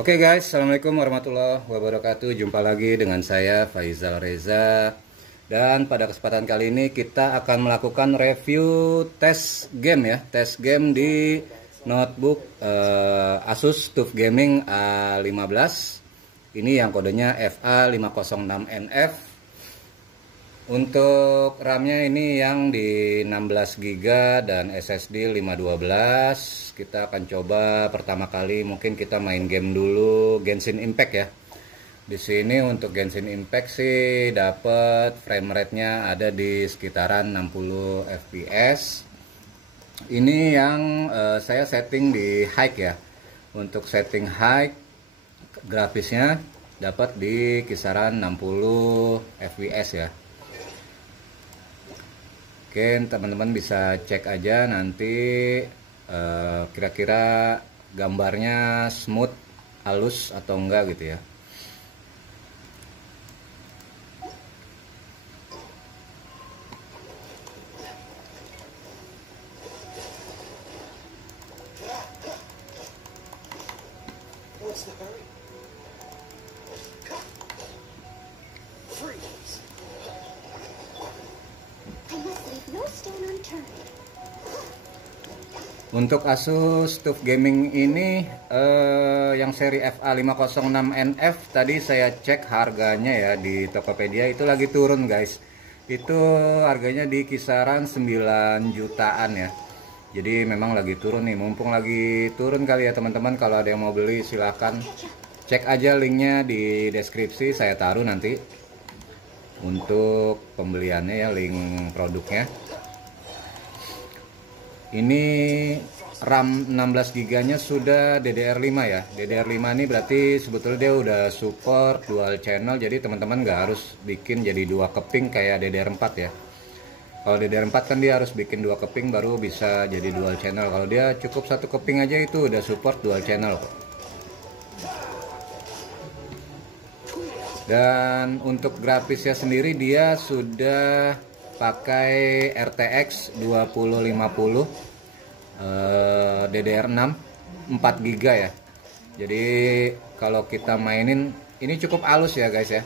Oke guys, Assalamualaikum warahmatullahi wabarakatuh. Jumpa lagi dengan saya Faizal Reza. Dan pada kesempatan kali ini kita akan melakukan review tes game ya. Tes game di notebook Asus TUF Gaming A15. Ini yang kodenya FA506NF. Untuk RAM-nya ini yang di 16 GB dan SSD 512. Kita akan coba pertama kali mungkin kita main game dulu Genshin Impact ya. Di sini untuk Genshin Impact sih dapat frame rate-nya ada di sekitaran 60 fps. Ini yang saya setting di high ya. Untuk setting high grafisnya dapat di kisaran 60 fps ya. Oke, teman-teman bisa cek aja nanti kira-kira gambarnya smooth, halus atau enggak gitu ya. Untuk Asus TUF Gaming ini yang seri FA506NF tadi saya cek harganya ya di Tokopedia itu lagi turun guys. Itu harganya di kisaran 9 jutaan ya. Jadi memang lagi turun nih, mumpung lagi turun kali ya teman-teman. Kalau ada yang mau beli silahkan cek aja linknya di deskripsi, saya taruh nanti untuk pembeliannya ya, link produknya. Ini RAM 16 GB nya sudah DDR5 ya. DDR5 ini berarti sebetulnya dia udah support dual channel, jadi teman-teman nggak harus bikin jadi dua keping kayak DDR4 ya. Kalau DDR4 kan dia harus bikin dua keping baru bisa jadi dual channel. Kalau dia cukup satu keping aja itu udah support dual channel. Dan untuk grafisnya sendiri dia sudah pakai RTX 2050 DDR6 4 GB ya. Jadi kalau kita mainin ini cukup halus ya guys ya.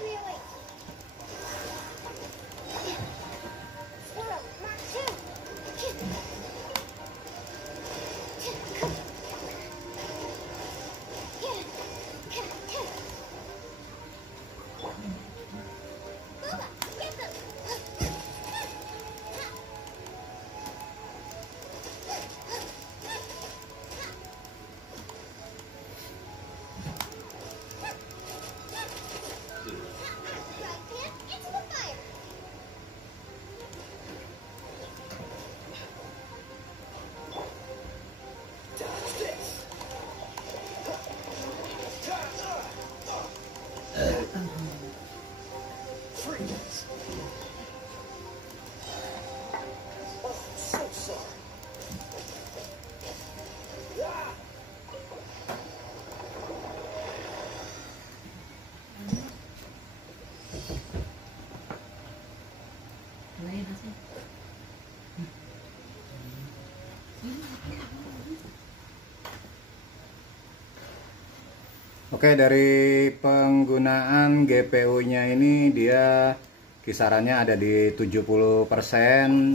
Oke, dari penggunaan GPU-nya ini dia kisarannya ada di 70%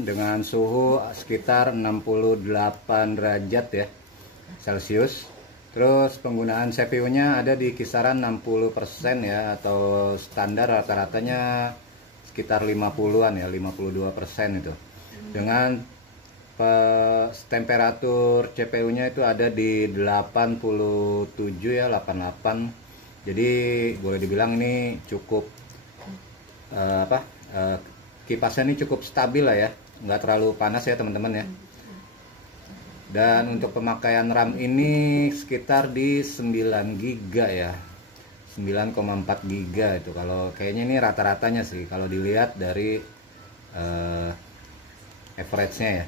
dengan suhu sekitar 68 derajat ya Celcius. Terus penggunaan CPU-nya ada di kisaran 60% ya, atau standar rata-ratanya sekitar 50-an ya, 52% itu. Dengan temperatur CPU-nya itu ada di 87 ya, 88. Jadi boleh dibilang ini cukup kipasnya ini cukup stabil lah ya, nggak terlalu panas ya teman-teman ya. Dan untuk pemakaian RAM ini sekitar di 9 GB ya, 9,4 GB itu. Kalau kayaknya ini rata-ratanya sih kalau dilihat dari average-nya ya.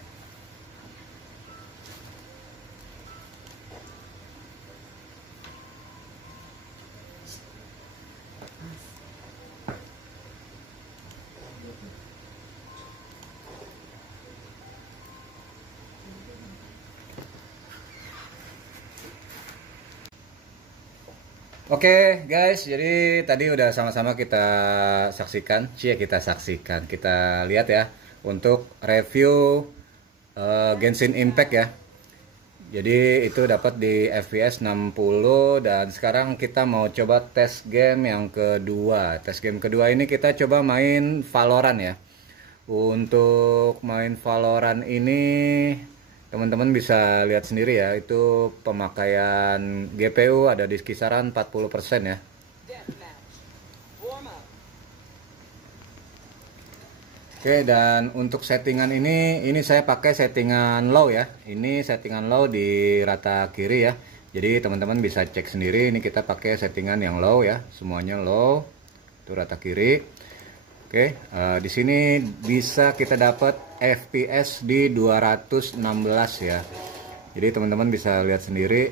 Oke guys, jadi tadi udah sama-sama kita saksikan, kita lihat ya untuk review Genshin Impact ya. Jadi itu dapat di FPS 60 dan sekarang kita mau coba tes game yang kedua. Tes game kedua ini kita coba main Valorant ya. Untuk main Valorant ini teman-teman bisa lihat sendiri ya, itu pemakaian GPU ada di kisaran 40% ya. Oke, dan untuk settingan ini saya pakai settingan low ya. Ini settingan low di rata kiri ya. Jadi teman-teman bisa cek sendiri, ini kita pakai settingan yang low ya. Semuanya low. Itu rata kiri. Oke, di sini bisa kita dapat FPS di 216 ya. Jadi teman-teman bisa lihat sendiri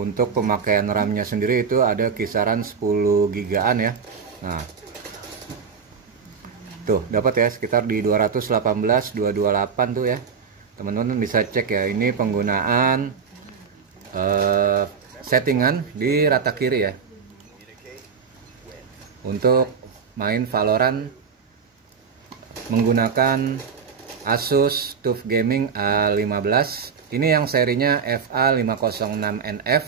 untuk pemakaian RAM-nya sendiri itu ada kisaran 10 gigaan ya. Nah, tuh dapat ya sekitar di 218 228 tuh ya. Teman-teman bisa cek ya, ini penggunaan settingan di rata kiri ya. Untuk main Valorant menggunakan Asus TUF Gaming A15. Ini yang serinya FA506NF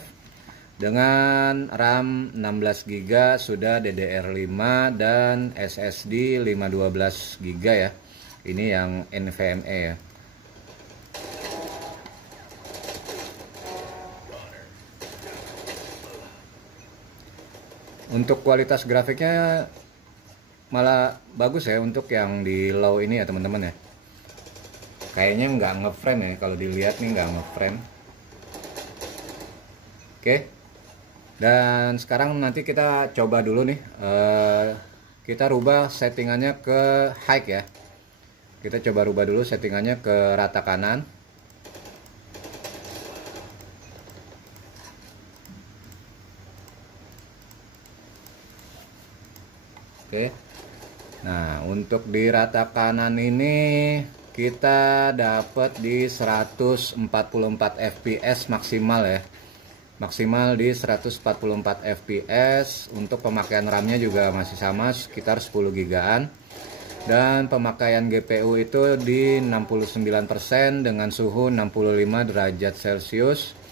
dengan RAM 16GB, sudah DDR5 dan SSD 512GB ya. Ini yang NVMe ya. Untuk kualitas grafiknya malah bagus ya untuk yang di low ini ya teman-teman ya. Kayaknya nggak ngeframe ya, kalau dilihat nih nggak ngeframe. Oke. Dan sekarang nanti kita coba dulu nih, kita rubah settingannya ke high ya. Kita coba rubah dulu settingannya ke rata kanan. Oke. Nah, untuk di rata kanan ini kita dapat di 144 fps maksimal ya. Maksimal di 144 fps. Untuk pemakaian RAM-nya juga masih sama sekitar 10 gigaan. Dan pemakaian GPU itu di 69% dengan suhu 65 derajat Celcius.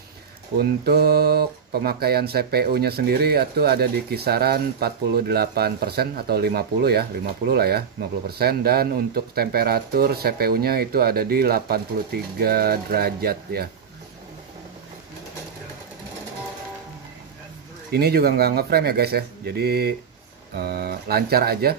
Untuk pemakaian CPU-nya sendiri itu ada di kisaran 48% atau 50 ya, 50 lah ya, 50%. Dan untuk temperatur CPU-nya itu ada di 83 derajat ya. Ini juga nggak ngeframe ya guys ya, jadi lancar aja.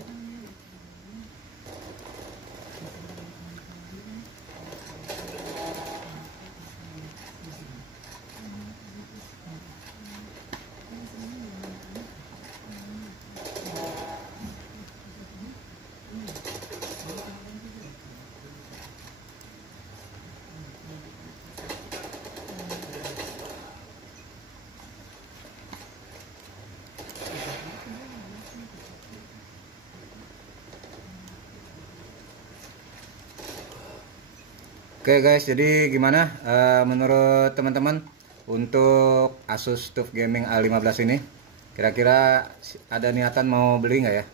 Oke guys, jadi gimana menurut teman-teman untuk Asus TUF Gaming A15 ini? Kira-kira ada niatan mau beli nggak ya?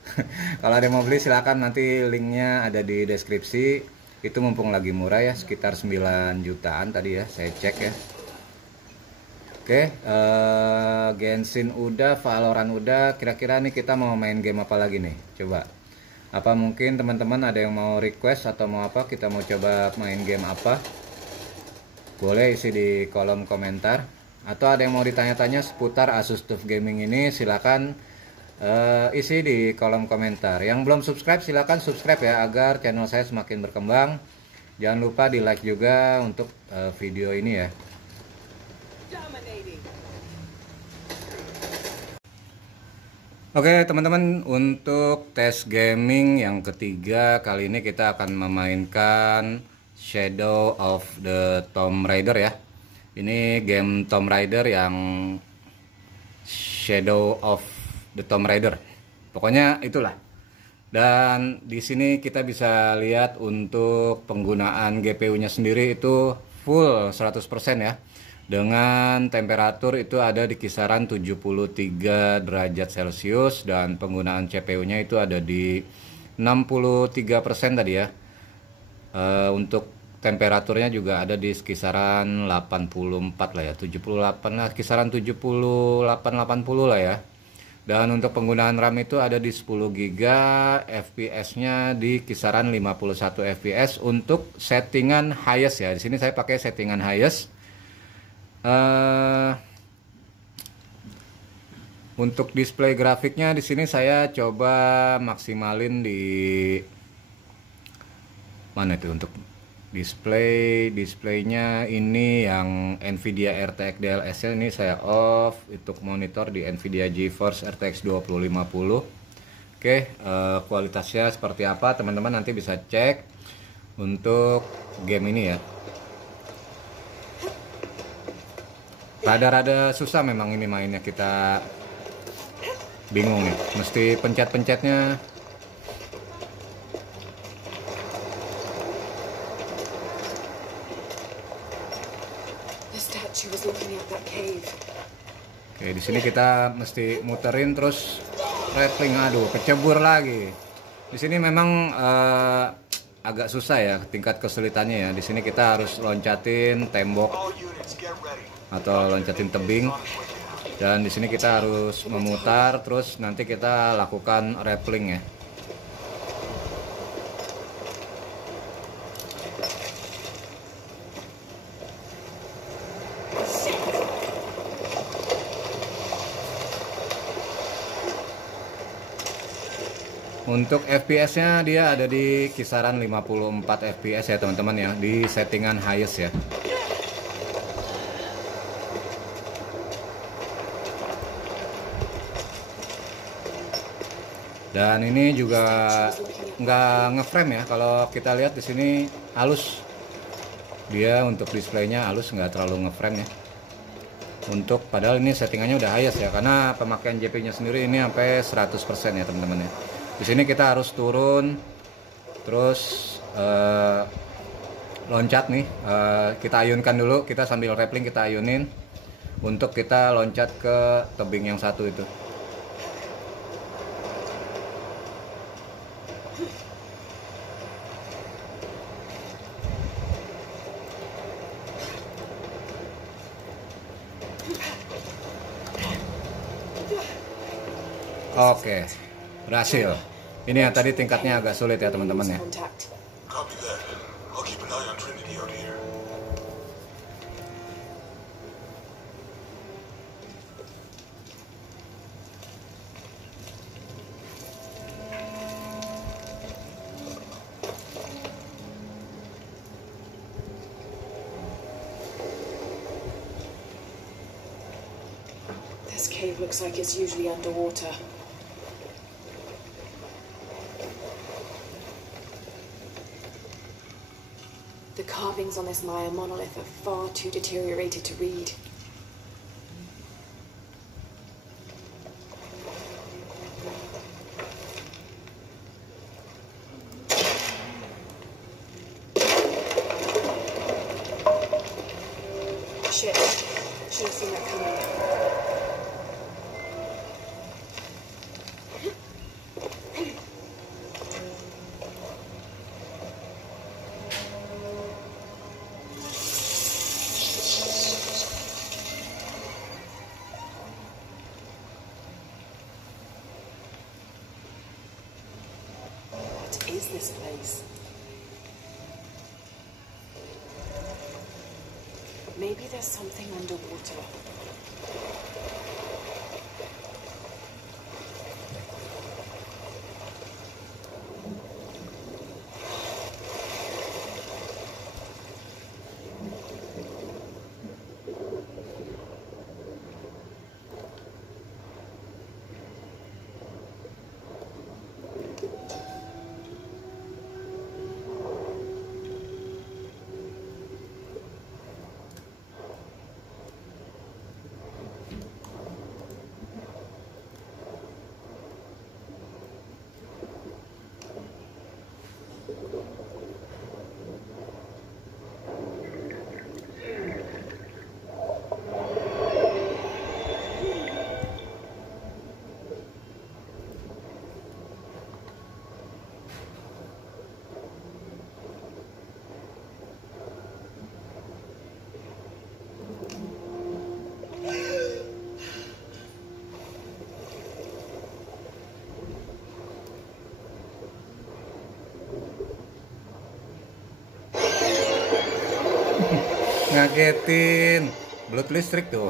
Kalau ada yang mau beli silakan, nanti linknya ada di deskripsi. Itu mumpung lagi murah ya, sekitar 9 jutaan tadi ya, saya cek ya. Oke, Genshin udah, Valorant udah. Kira-kira nih kita mau main game apa lagi nih? Coba. Apa mungkin teman-teman ada yang mau request atau mau apa, kita mau coba main game apa, boleh isi di kolom komentar. Atau ada yang mau ditanya-tanya seputar Asus TUF Gaming ini, silakan isi di kolom komentar. Yang belum subscribe silakan subscribe ya, agar channel saya semakin berkembang. Jangan lupa di like juga untuk video ini ya. Oke teman-teman, untuk tes gaming yang ketiga kali ini kita akan memainkan Shadow of the Tomb Raider ya. Ini game Tomb Raider yang Shadow of the Tomb Raider. Pokoknya itulah. Dan di sini kita bisa lihat untuk penggunaan GPU-nya sendiri itu full 100% ya. dengan temperatur itu ada di kisaran 73 derajat Celcius dan penggunaan CPU-nya itu ada di 63% tadi ya. Untuk temperaturnya juga ada di kisaran 84 lah ya, 78 lah, kisaran 78-80 lah ya. Dan untuk penggunaan RAM itu ada di 10 GB, FPS-nya di kisaran 51 FPS untuk settingan highest ya. Di sini saya pakai settingan highest. Untuk display grafiknya di sini saya coba maksimalin di mana itu untuk displaynya ini yang Nvidia RTX DLSS ini saya off. Untuk monitor di Nvidia GeForce RTX 2050. Oke, kualitasnya seperti apa teman-teman nanti bisa cek untuk game ini ya. Rada-rada susah memang ini mainnya, kita bingung nih, mesti pencet-pencetnya. Oke, di sini kita mesti muterin terus rappling. Aduh, kecebur lagi. Di sini memang agak susah ya tingkat kesulitannya ya. Di sini kita harus loncatin tembok atau loncatin tebing. Dan di sini kita harus memutar terus nanti kita lakukan rappling ya. Untuk FPS-nya dia ada di kisaran 54 FPS ya teman-teman ya, di settingan highest ya. Dan ini juga nggak ngeframe ya, kalau kita lihat di sini halus. Dia untuk displaynya halus, nggak terlalu ngeframe ya. Untuk padahal ini settingannya udah highest ya, karena pemakaian GPU-nya sendiri ini sampai 100% ya teman-teman ya. Di sini kita harus turun, terus loncat nih. Kita ayunkan dulu, kita sambil rappling kita ayunin untuk kita loncat ke tebing yang satu itu. Oke, berhasil. Ini yang tadi tingkatnya agak sulit ya teman-teman ya. This cave looks like it's usually underwater. The carvings on this Maya monolith are far too deteriorated to read. Shit. Should have seen that coming. What is this place? Maybe there's something underwater. Ngagetin. Belut listrik tuh.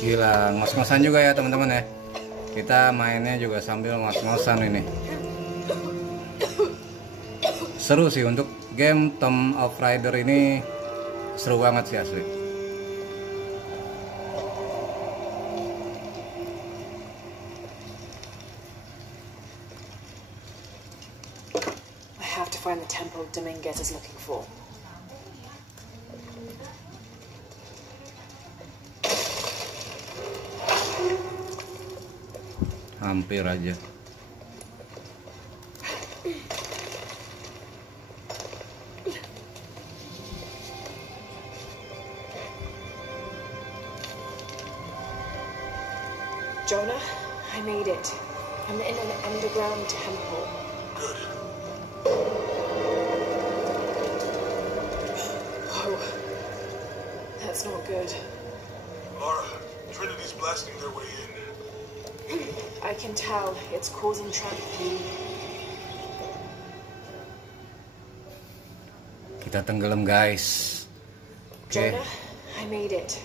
Gila, ngos-ngosan juga ya teman-teman ya. Kita mainnya juga sambil ngos-ngosan ini. Seru sih untuk game Tomb of Raider ini, seru banget sih asli. I have to find the temple Dominguez is looking for. Hampir aja. Jonah, I made it. I'm in an underground temple. Good. Oh, that's not good. Lara, Trinity's blasting their way in. I can tell it's causing trouble. Kita tenggelam guys. Oke. Jonah, I made it.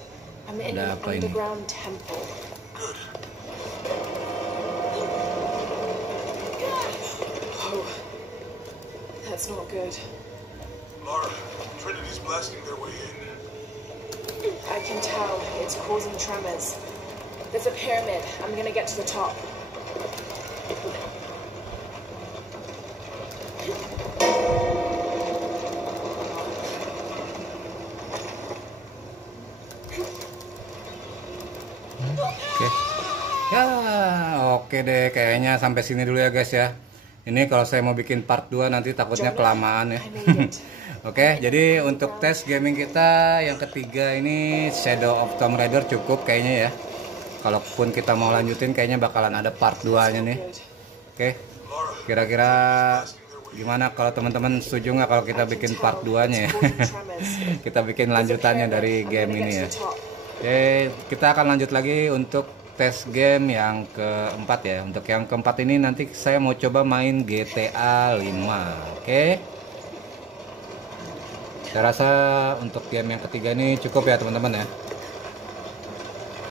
I'm in Ada an apa ini? underground temple. Good. Oh, that's not good. Lara, Trinity's blasting their way in. I can tell it's causing tremors. There's a pyramid. I'm gonna get to the top. Oke. Ya, oke deh. Kayaknya sampai sini dulu ya guys ya. Ini kalau saya mau bikin part 2 nanti takutnya kelamaan ya. I made it. Oke, jadi untuk tes gaming kita yang ketiga ini Shadow of Tomb Raider cukup kayaknya ya. Kalaupun kita mau lanjutin kayaknya bakalan ada part 2-nya nih. Oke. Kira-kira gimana kalau teman-teman setuju nggak kalau kita bikin part 2-nya ya? Kita bikin lanjutannya dari game ini ya. Oke, kita akan lanjut lagi untuk tes game yang keempat ya. Untuk yang keempat ini nanti saya mau coba main GTA 5. Oke. Saya rasa untuk game yang ketiga ini cukup ya teman-teman ya.